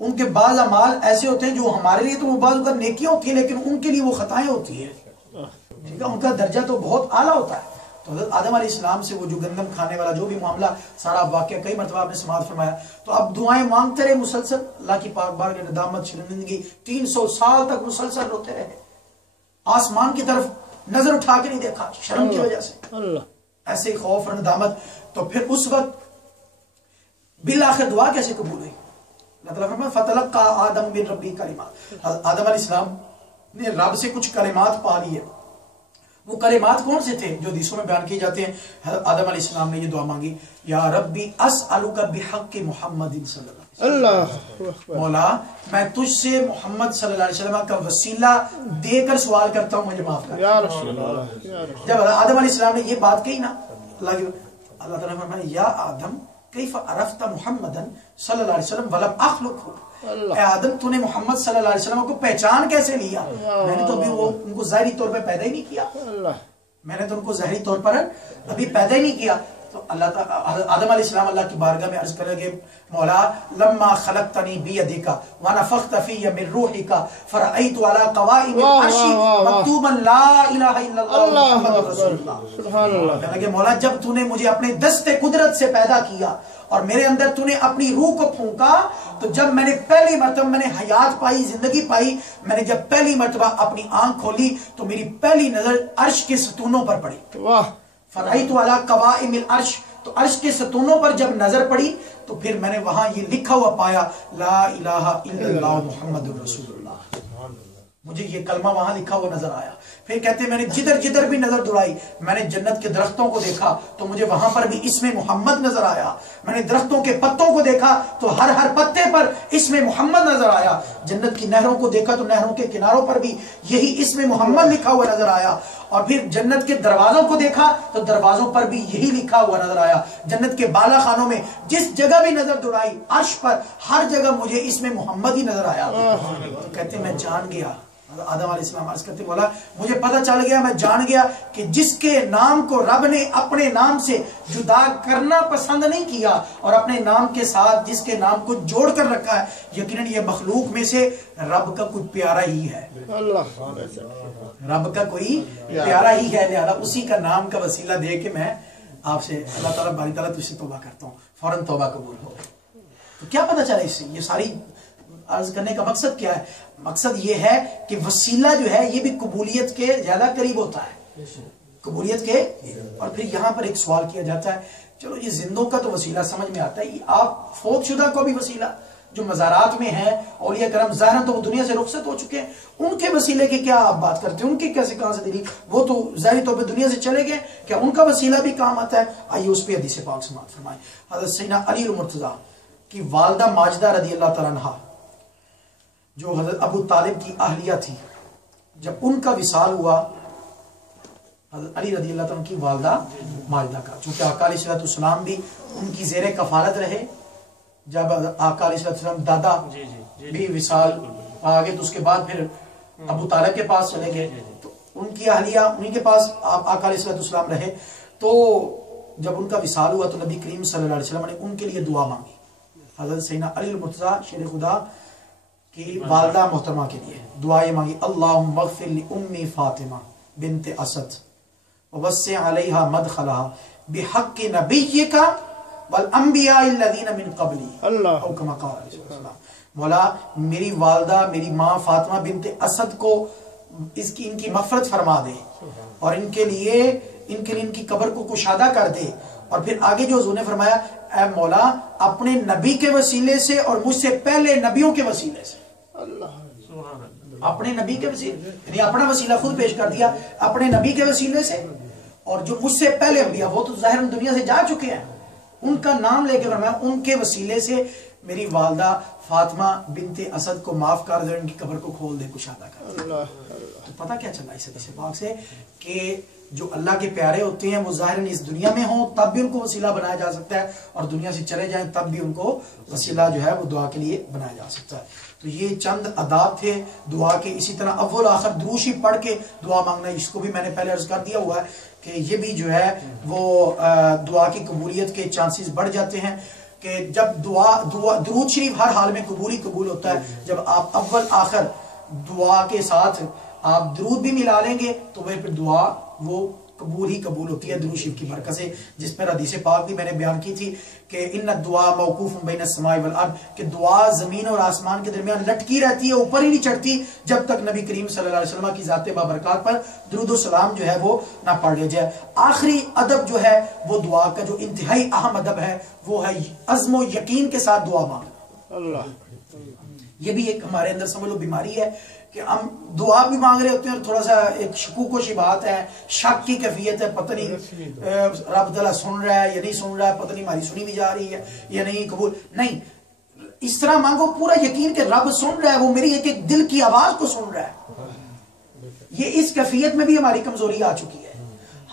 ان کے بعض اعمال ایسے ہوتے ہیں جو ہمارے لیے تو وہ بعض اوقات نیکیاں ہوتی ہیں لیکن ان کے لیے وہ خطائیں ہوتی ہیں، ٹھیک ہے، ان کا درجہ تو بہت اعلیٰ ہوتا ہے۔ تو حضرت آدم علیہ السلام سے وہ جو گندم کھانے والا جو بھی معاملہ سارا واقعہ کئی مرتبہ آپ نے سماعت فرمایا، تو اب دعائیں مانگتے رہے مسلسل، اللہ کی پاک بارگاہ میں ندامت شرمندگی، 300 سال تک مسلسل روتے رہے، آسمان کی طرف نظر اٹھا کے نہیں دیکھا شرم کی وجہ سے، ایسے ہی خوف اور ندامت۔ تو پھر اس وقت بالآخر دعا کیسے قبول ہوئی؟ اللہ تعالیٰ فرمایا فَتَلَقَّى آدَمُ مِن رَبِّهِ کلمات، آدم علیہ السلام نے رب سے کچھ کلمات پا لیے۔ وہ کلمات کون سے تھے جو حدیثوں میں بیان کیے جاتے ہیں؟ حضرت آدم علیہ السلام نے یہ دعا مانگی، یا ربی اسألک بحق محمد صلی اللہ علیہ وسلم، مولا میں تجھ سے محمد صلی اللہ علیہ وسلم کا وسیلہ دے کر سوال کرتا ہوں، مجھے معاف کر۔ جب آدم علیہ السلام نے یہ بات کہی نا، اللہ تعالیٰ نے فرمایا یا آدم کیف عرفت محمدا صلی اللہ علیہ وسلم ولم اخلقہ، اے آدم تو نے محمد صلی اللہ علیہ وسلم کو پہچان کیسے لیا؟ میں نے تو ابھی ان کو ظاہری طور پہ پیدا ہی نہیں کیا، میں نے تو ان کو ظاہری طور پر ابھی پیدا ہی نہیں کیا۔ تو اللہ تعالیٰ آدم علیہ السلام اللہ کی بارگاہ میں عرض کریں گے، مولا لما خلقتنی بیدک ونفخت فی من روحک فرأیت علی قوائم العرش مکتوبا لا الہ الا اللہ محمد رسول اللہ، سبحان اللہ۔ کہنے لگے مولا جب تو نے مجھے اپنے دست قدرت سے پیدا کیا اور میرے اندر تو نے اپنی روح کو پھونکا، تو جب میں نے پہلی مرتبہ میں نے حیات پائی، زندگی پائی، میں نے جب پہلی مرتبہ اپنی آنکھ کھولی تو میری پہلی نظر عرش کے ستونوں پر پڑی، فرأیت علی قوائم العرش، تو عرش کے ستونوں پر جب نظر پڑی تو پھر میں نے وہاں یہ لکھا ہوا پایا لا الہ الا اللہ محمد رسول اللہ، مجھے یہ کلمہ وہاں لکھا ہوا نظر آیا۔ پھر کہتے ہیں میں نے جدھر جدھر بھی نظر دوڑائی، میں نے جنت کے درختوں کو دیکھا تو مجھے وہاں پر بھی اسم محمد نظر آیا، میں نے درختوں کے پتوں کو دیکھا تو ہر ہر پتے پر اسم محمد نظر آیا، جنت کی نہروں کو دیکھا تو نہروں کے کناروں پر بھی یہی اسم محمد لکھا ہوا نظر آیا، اور پھر جنت کے دروازوں کو دیکھا تو دروازوں پر بھی یہی لکھا ہوا نظر آیا، جنت کے بالا خانوں میں جس جگہ بھی نظر دوڑائی عرش پر ہر جگہ مجھے اسم محمد ہی نظر آیا۔ تو کہتے ہیں میں جان گیا، آدم علیہ السلام عرض کرتے مولا مجھے پتہ چل گیا، میں جان گیا کہ جس کے نام کو رب نے اپنے نام سے جدا کرنا پسند نہیں کیا اور اپنے نام کے ساتھ جس کے نام کو جوڑ کر رکھا ہے، یقیناً یہ مخلوق میں سے رب کا کوئی پیارا ہی ہے، رب کا کوئی پیارا ہی ہے، لہذا اسی کا نام کا وسیلہ دے کے میں آپ سے اللہ تعالیٰ باری تعالیٰ تجھ سے توبہ کرتا ہوں، فوراً توبہ قبول ہو۔ تو کیا پتہ چلا اس سے؟ یہ ساری عرض کرنے کا مقصد کیا ہے؟ مقصد یہ ہے کہ وسیلہ جو ہے یہ بھی قبولیت کے زیادہ قریب ہوتا ہے، قبولیت کے۔ اور پھر یہاں پر ایک سوال کیا جاتا ہے، چلو یہ زندوں کا تو وسیلہ سمجھ میں آتا ہے، آپ فوت شدہ کو بھی وسیلہ جو مزارات میں ہیں اولیاء کرام ظاہراً تو وہ دنیا سے رخصت ہو چکے ہیں، ان کے وسیلے کی کیا آپ بات کرتے ہیں؟ ان کی کیسے کہاں سے دلیل؟ وہ تو ظاہری طور پہ دنیا سے چلے گئے، کیا ان کا وسیلہ بھی کام آتا ہے؟ آئیے اس پہ حدیث پاک سماعت فرمائیں۔ حضرت سیدنا علی المرتضیٰ کی والدہ ماجدہ رضی اللہ تعالیٰ عنہا جو حضرت ابو طالب کی اہلیہ تھی، جب ان کا وصال ہوا حضرت علی رضی اللہ عنہ کی والدہ ماجدہ کا، چونکہ آقا علیہ السلام بھی ان کی زیر کفالت رہے، جب آقا علیہ السلام دادا بھی وصال آگے تو اس کے بعد پھر ابو طالب کے پاس چلے گئے، تو ان کی اہلیہ انہیں کے پاس آقا علیہ السلام رہے۔ تو جب ان کا وصال ہوا تو نبی کریم صلی اللہ علیہ وسلم نے ان کے لیے دعا مانگی، حضرت سیدنا علی المرتضیٰ شیر خدا کی والدہ محترمہ کے لیے دعا یہ مانگی، اللہم اغفر لأمی فاطمہ بنت اسد ووسع علیہا مدخلہا بحق نبیک والانبیاء الذین من قبلی، او کما قال علیہ السلام، مولا میری والدہ میری ماں فاطمہ بنت اسد کو ان کی مغفرت فرما دے اور ان کے لیے ان کی قبر کو کشادہ کر دے، اور پھر آگے جو حضور نے فرمایا اے مولا اپنے نبی کے وسیلے سے اور مجھ سے پہلے نبیوں کے وسیلے سے، اپنے نبی کے وسیلے یعنی اپنا وسیلہ خود پیش کر دیا، اپنے نبی کے وسیلے سے، اور جو مجھ سے پہلے انبیاء وہ تو ظاہر دنیا سے جا چکے ہیں، ان کا نام لے کے فرمایا ان کے وسیلے سے میری والدہ فاطمہ بنت اسد کو معاف کر دے، ان کی قبر کو کھول دے، کشادہ کر دے۔ تو پتہ کیا چلا اس حدیث پاک سے کہ جو اللہ کے پیارے ہوتے ہیں وہ ظاہراً اس دنیا میں ہوں تب بھی ان کو وسیلہ بنایا جا سکتا ہے، اور دنیا سے چلے جائیں تب بھی ان کو وسیلہ جو ہے وہ دعا کے لیے بنایا جا سکتا ہے۔ تو یہ چند آداب تھے دعا کے۔ اسی طرح اول آخر دروشی پڑھ کے دعا مانگنا، اس کو بھی میں نے پہلے عرض کر دیا ہوا ہے کہ یہ بھی جو ہے وہ دعا کی قبولیت کے چانسز بڑھ جاتے ہیں۔ کہ جب درود شریف ہر حال میں قبول ہوتا ہے. جب آپ اول آخر دعا کے ساتھ آپ درود بھی ملا لیں گے تو وہ پھر دعا وہ قبول ہوتی ہے درود شریف کی برکت سے، جس پر حدیث پاک بھی میں نے بیان کی تھی کہ ان الدعاء موقوف بین السماء والارض، کہ دعا زمین اور آسمان کے درمیان لٹکی رہتی ہے، اوپر ہی نہیں چڑھتی جب تک نبی کریم صلی اللہ علیہ وسلم کی ذات بابرکات پر درود و سلام جو ہے وہ نہ پڑھ لیا جائے. آخری ادب جو ہے وہ دعا کا جو انتہائی اہم ادب ہے وہ ہے عزم و یقین کے ساتھ دعا مانگنا. اللہ، یہ بھی ایک ہمارے اندر سمجھ لو بیماری ہے کہ ہم دعا بھی مانگ رہے ہوتے ہیں اور تھوڑا سا ایک شکوک و شبہات ہے، شک کی کیفیت ہے، پتہ نہیں رب تعالیٰ سن رہا ہے یا نہیں سن رہا ہے، پتہ نہیں ہماری سنی بھی جا رہی ہے یا نہیں قبول. نہیں، اس طرح مانگو پورا یقین کہ رب سن رہا ہے، وہ میری ایک ایک دل کی آواز کو سن رہا ہے. یہ اس کیفیت میں بھی ہماری کمزوری آ چکی ہے.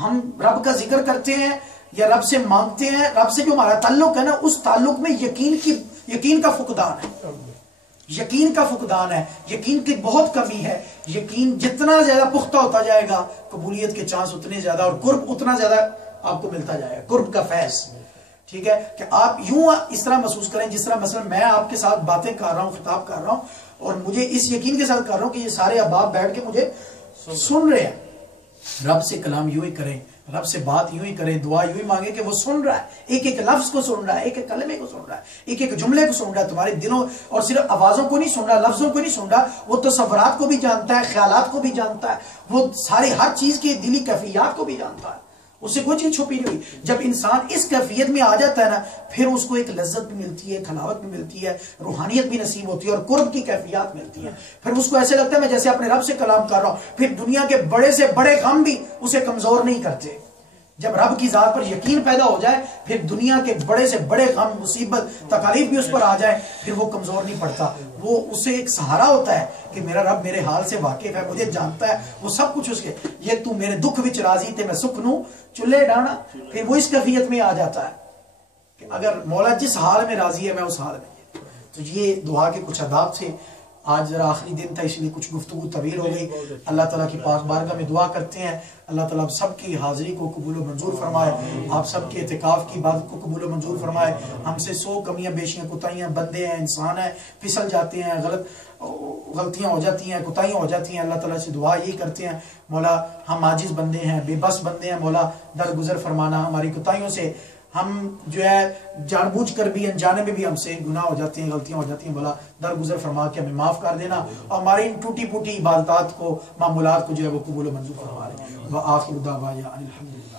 ہم رب کا ذکر کرتے ہیں یا رب سے مانگتے ہیں، رب سے جو ہمارا تعلق ہے نا، اس تعلق میں یقین کا فقدان ہے، یقین کا فقدان ہے، یقین کی بہت کمی ہے. یقین جتنا زیادہ پختہ ہوتا جائے گا قبولیت کے چانس اتنے زیادہ اور قرب اتنا زیادہ آپ کو ملتا جائے گا، قرب کا فیض. ٹھیک ہے کہ آپ یوں اس طرح محسوس کریں جس طرح مثلا میں آپ کے ساتھ باتیں کر رہا ہوں، خطاب کر رہا ہوں اور مجھے اس یقین کے ساتھ کر رہا ہوں کہ یہ سارے احباب بیٹھ کے مجھے سن رہے ہیں. رب سے کلام یوں ہی کریں، رب سے بات یوں ہی کریں، دعا یوں ہی مانگے کہ وہ سن رہا ہے، ایک ایک لفظ کو سن رہا ہے، ایک ایک کلمے کو سن رہا ہے، ایک ایک جملے کو سن رہا ہے، تمہارے دلوں اور صرف آوازوں کو نہیں سن رہا، لفظوں کو نہیں سن رہا، وہ تصورات کو بھی جانتا ہے، خیالات کو بھی جانتا ہے، وہ ساری ہر چیز کی دلی کیفیات کو بھی جانتا ہے، اس سے کوئی چیز چھپی نہیں ہوئی. جب انسان اس کیفیت میں آ جاتا ہے نا، پھر اس کو ایک لذت بھی ملتی ہے، حلاوت بھی ملتی ہے، روحانیت بھی نصیب ہوتی ہے اور قرب کی کیفیات ملتی ہیں. پھر اس کو ایسے لگتا ہے میں جیسے اپنے رب سے کلام کر رہا ہوں. پھر دنیا کے بڑے سے بڑے غم بھی اسے کمزور نہیں کرتے. جب رب کی ذات پر یقین پیدا ہو جائے پھر دنیا کے بڑے سے بڑے غم، مصیبت، تکالیف بھی اس پر آ جائے پھر وہ کمزور نہیں پڑتا. وہ اسے ایک سہارا ہوتا ہے کہ میرا رب میرے حال سے واقف ہے، مجھے جانتا ہے، وہ سب کچھ اس کے. یہ تو میرے دکھ وچ راضی تے میں سکھ نوں چلے ڈانا. پھر وہ اس کیفیت میں آ جاتا ہے کہ اگر مولا جس حال میں راضی ہے میں اس حال میں. تو یہ دعا کے کچھ آداب تھے. آج ذرا آخری دن تھا اس لیے کچھ گفتگو طویل ہو گئی. اللہ تعالیٰ کی پاک بارگاہ میں دعا کرتے ہیں اللہ تعالیٰ سب کی حاضری کو قبول و منظور فرمائے، آپ سب کے اعتکاف کی عبادت کو قبول و منظور فرمائے. ہم سے 100 کمیاں بیشیاں کوتاہیاں، بندے ہیں، انسان ہیں، پھسل جاتے ہیں، غلطیاں ہو جاتی ہیں، کوتاہیاں ہو جاتی ہیں. اللہ تعالیٰ سے دعا یہی کرتے ہیں مولا ہم عاجز بندے ہیں، بے بس بندے ہیں، مولا درگزر فرمانا ہماری کوتاہیوں سے. ہم جو ہے جان بوجھ کر بھی انجانے میں بھی ہم سے گناہ ہو جاتے ہیں، غلطیاں ہو جاتی ہیں، مولا درگزر فرما کے ہمیں معاف کر دینا اور ہماری ان ٹوٹی پوٹی عبادات کو، معمولات کو جو ہے وہ قبول و منظور فرما لیں. وآخر دعوانا ان الحمدللہ.